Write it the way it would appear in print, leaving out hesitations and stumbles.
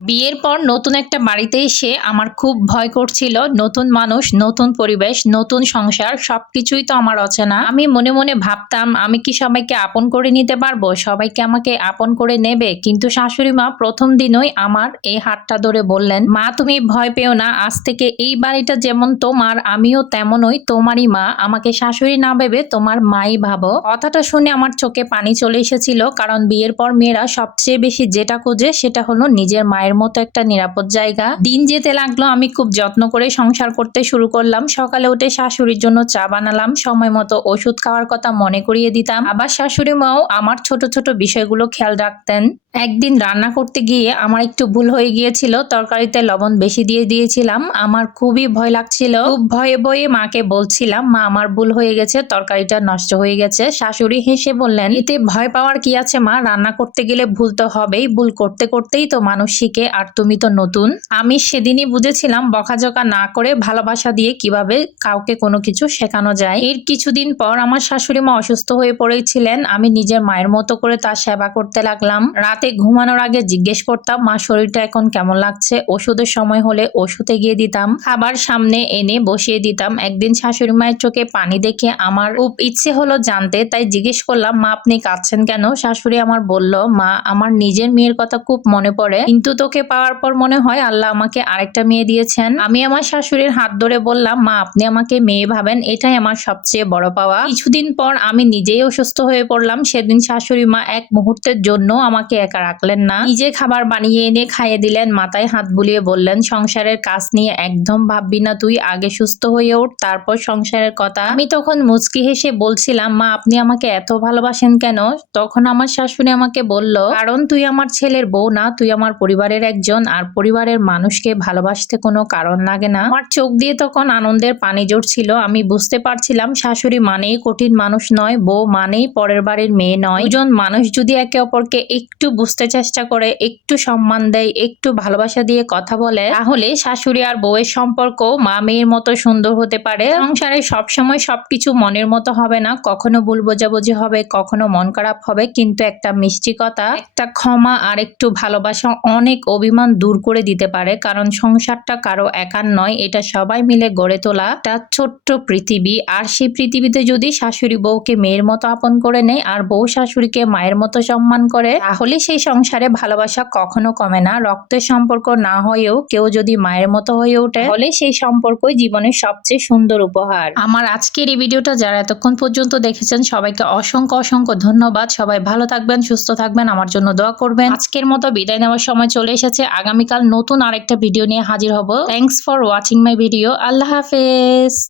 বিয়ের পর নতুন একটা বাড়িতে এসে আমার খুব ভয় করছিল। নতুন মানুষ, নতুন পরিবেশ, নতুন সংসার সবকিছুই তো আমার অচেনা। আমি মনে মনে ভাবতাম আমি কি সবাইকে আপন করে নিতে পারবো, সবাইকে আমাকে আপন করে নেবে। কিন্তু শাশুড়ি মা প্রথম দিনই আমার এই হাতটা ধরে বললেন, মা তুমি ভয় পেও না, আজ থেকে এই বাড়িটা যেমন তোমার আমিও তেমনই তোমারই মা, আমাকে শাশুড়ি না ভেবে তোমার মাই ভাবো। কথাটা শুনে আমার চোখে পানি চলে এসেছিল, কারণ বিয়ের পর মেয়েরা সবচেয়ে বেশি যেটা খোঁজে সেটা হলো নিজের মায়ের মতো একটা নিরাপদ জায়গা। দিন যেতে লাগলো, আমি খুব যত্ন করে সংসার করতে শুরু করলাম। সকালে উঠে শাশুড়ির জন্য চা বানালাম, সময় মতো ওষুধ খাওয়ার কথা মনে করিয়ে দিতাম। আবার শাশুড়ি মাও আমার ছোট ছোট বিষয়গুলো খেয়াল রাখতেন। একদিন রান্না করতে গিয়ে আমার একটু ভুল হয়ে গিয়েছিল, তরকারিতে লবণ বেশি দিয়ে দিয়েছিলাম। আমার খুবই ভয় লাগছিল, খুব ভয়ে ভয়ে মাকে বলছিলাম, মা আমার ভুল হয়ে গেছে, তরকারিটা নষ্ট হয়ে গেছে। শাশুড়ি হেসে বললেন, এতে ভয় পাওয়ার কি আছে মা, রান্না করতে গেলে ভুল তো হবেই, ভুল করতে করতেই তো মানুষ শিখে, আর তুমি তো নতুন। আমি সেদিনই বুঝেছিলাম বকাঝকা না করে ভালোবাসা দিয়ে কিভাবে কাউকে কোনো কিছু শেখানো যায়। এর কিছুদিন পর আমার শাশুড়ি মা অসুস্থ হয়ে পড়েছিলেন। আমি নিজের মায়ের মতো করে তার সেবা করতে লাগলাম। রাতে ঘুমানোর আগে জিজ্ঞেস করতাম, মা শরীরটা এখন কেমন লাগছে। ওষুধের সময় হলে ওষুধ এগিয়ে দিতাম, খাবার সামনে এনে বসিয়ে দিতাম। একদিন শাশুড়ি মায়ের চোখে পানি দেখে আমার খুব ইচ্ছে হলো জানতে, তাই জিজ্ঞেস করলাম, মা আপনি কাঁদছেন কেন? শাশুড়ি আমার বলল, মা আমার নিজের মেয়ের কথা খুব মনে পড়ে, কিন্তু তোকে পাওয়ার পর মনে হয় আল্লাহ আমাকে আরেকটা মেয়ে দিয়েছেন। আমি আমার শাশুড়ির হাত ধরে বললাম, মা আপনি আমাকে মেয়ে ভাবেন, এটাই আমার সবচেয়ে বড় পাওয়া। কিছুদিন পর আমি নিজেই অসুস্থ হয়ে পড়লাম। সেদিন শাশুড়ি মা এক মুহূর্তের জন্য আমাকে একা রাখলেন না, নিজে খাবার বানিয়ে এনে খাইয়ে দিলেন, মাথায় হাত বুলিয়ে বললেন, সংসারের কাজ নিয়ে একদম ভাববি না তুই, আগে সুস্থ হয়ে ওঠ, তারপর সংসারের কথা। আমি তখন মুচকি হেসে বলছিলাম, মা আপনি আমাকে এত ভালোবাসেন কেন? তখন আমার শাশুড়ি আমাকে বলল, কারণ তুই আমার ছেলের বউ না, তুই আমার পরিবারের একজন, আর পরিবারের মানুষকে ভালোবাসতে কোনো কারণ লাগে না। আমার চোখ দিয়ে তখন আনন্দের পানি ঝরছিল। আমি বুঝতে পারছিলাম শাশুড়ি মানেই কঠিন মানুষ নয়, বউ মানেই পরের বাড়ির মেয়ে নয়। দুজন মানুষ যদি একে অপরকে একটু বুঝতে চেষ্টা করে, একটু সম্মান দেয়, একটু ভালোবাসা দিয়ে কথা বলে, তাহলে শাশুড়ি আর বউয়ের সম্পর্ক মা মেয়ের মতো সুন্দর হতে পারে। সংসারে সবসময় সবকিছু মনের মতো হবে না, কখনো ভুল বোঝাবুঝি হবে, কখনো মন খারাপ হবে, কিন্তু একটা মিষ্টি কথা, একটা ক্ষমা আর একটু ভালোবাসা অনেক অভিমান দূর করে দিতে পারে। কারণ সংসারটা কারো একার নয়, এটা সবাই মিলে গড়ে তোলা একটা ছোট্ট পৃথিবী। আর সেই পৃথিবীতে যদি শাশুড়ি বউকে মেয়ের মতো আপন করে নেয়, আর বউ শাশুড়িকে মায়ের মতো সম্মান করে, তাহলে সেই সংসারে ভালোবাসা কখনো কমে না। রক্তের সম্পর্ক না হয়েও কেউ যদি মায়ের মতো হয়ে ওঠে, তাহলে সেই সম্পর্কই জীবনের সবচেয়ে সুন্দর উপহার। আমার আজকের এই ভিডিওটা যারা এতক্ষণ পর্যন্ত দেখেছেন সবাইকে অসংখ্য অসংখ্য ধন্যবাদ। সবাই ভালো থাকবেন, সুস্থ থাকবেন, আমার জন্য দোয়া করবেন। আজকের মতো বিদায় নেওয়ার সময় চলে এসেছে। আগামীকাল নতুন আরেকটা ভিডিও নিয়ে হাজির হব। Thanks for watching my video. আল্লাহ হাফেজ।